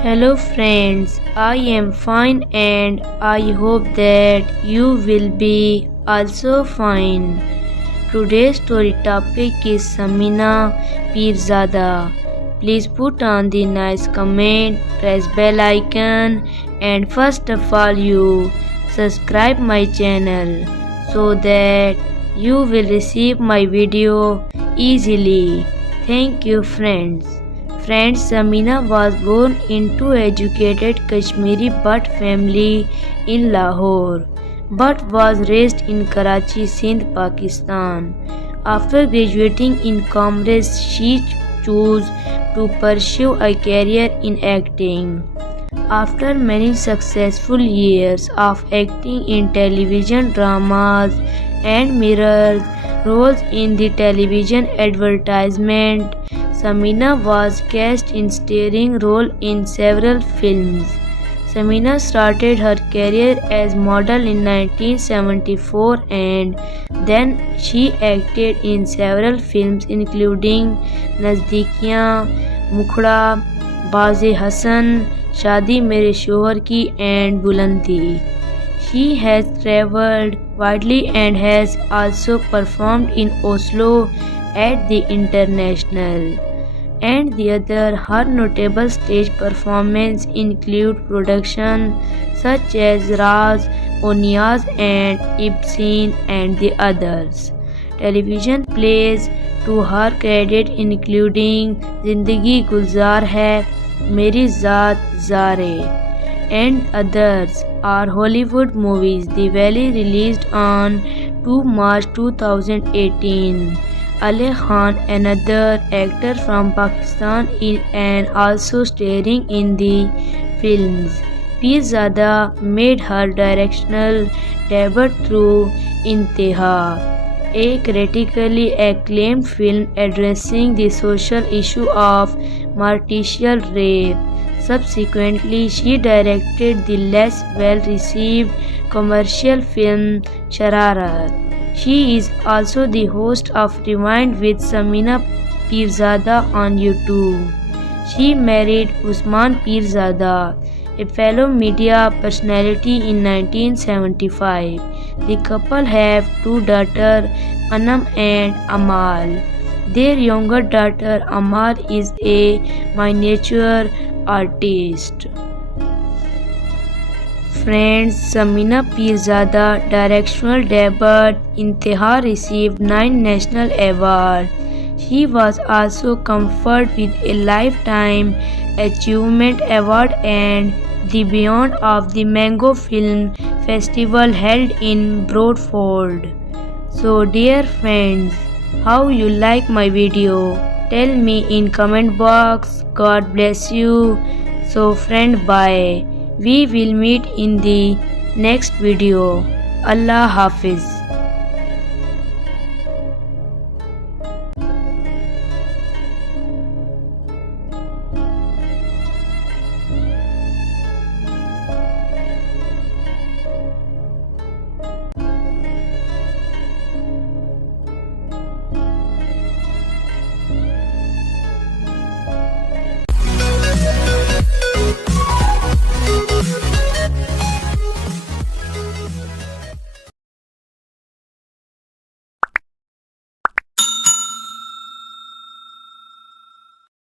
Hello friends, I am fine and I hope that you will be also fine. Today's story topic is Samina Peerzada. Please put on the nice comment, press bell icon, and first of all you subscribe my channel so that you will receive my video easily. Thank you friends. Friends, Samina was born into educated Kashmiri Butt family in Lahore, but was raised in Karachi, Sindh, Pakistan. After graduating in commerce, she chose to pursue a career in acting. After many successful years of acting in television dramas and mirror roles in the television advertisement, Samina was cast in starring role in several films. Samina started her career as model in 1974 and then she acted in several films including Nazdikiyan, Mukhda, Baaz-e Hassan, Shaadi Mere Shohar Ki and Bulandi. She has travelled widely and has also performed in Oslo at the International. And the other her notable stage performances include productions such as Raz, Oniaz and Ibsen and the others. Television plays to her credit including Zindagi Gulzar Hai, Meri Zaat Zare and others are Hollywood movies. The Valley released on 2 March 2018. Ali Khan, another actor from Pakistan, is and also starring in the films. Peerzada made her directorial debut through Inteha, a critically acclaimed film addressing the social issue of martial rape. Subsequently, she directed the less well-received commercial film Shararat. She is also the host of Rewind with Samina Peerzada on YouTube. She married Usman Peerzada, a fellow media personality in 1975. The couple have two daughters, Anam and Amal. Their younger daughter Amar is a miniature artist. Friends, Samina Peerzada directorial debut Inteha received 9 national awards. She was also conferred with a Lifetime Achievement Award and the Beyond of the Mango Film Festival held in Bradford. So dear friends, how you like my video? Tell me in comment box. God bless you. So friend, bye. We will meet in the next video. Allah Hafiz.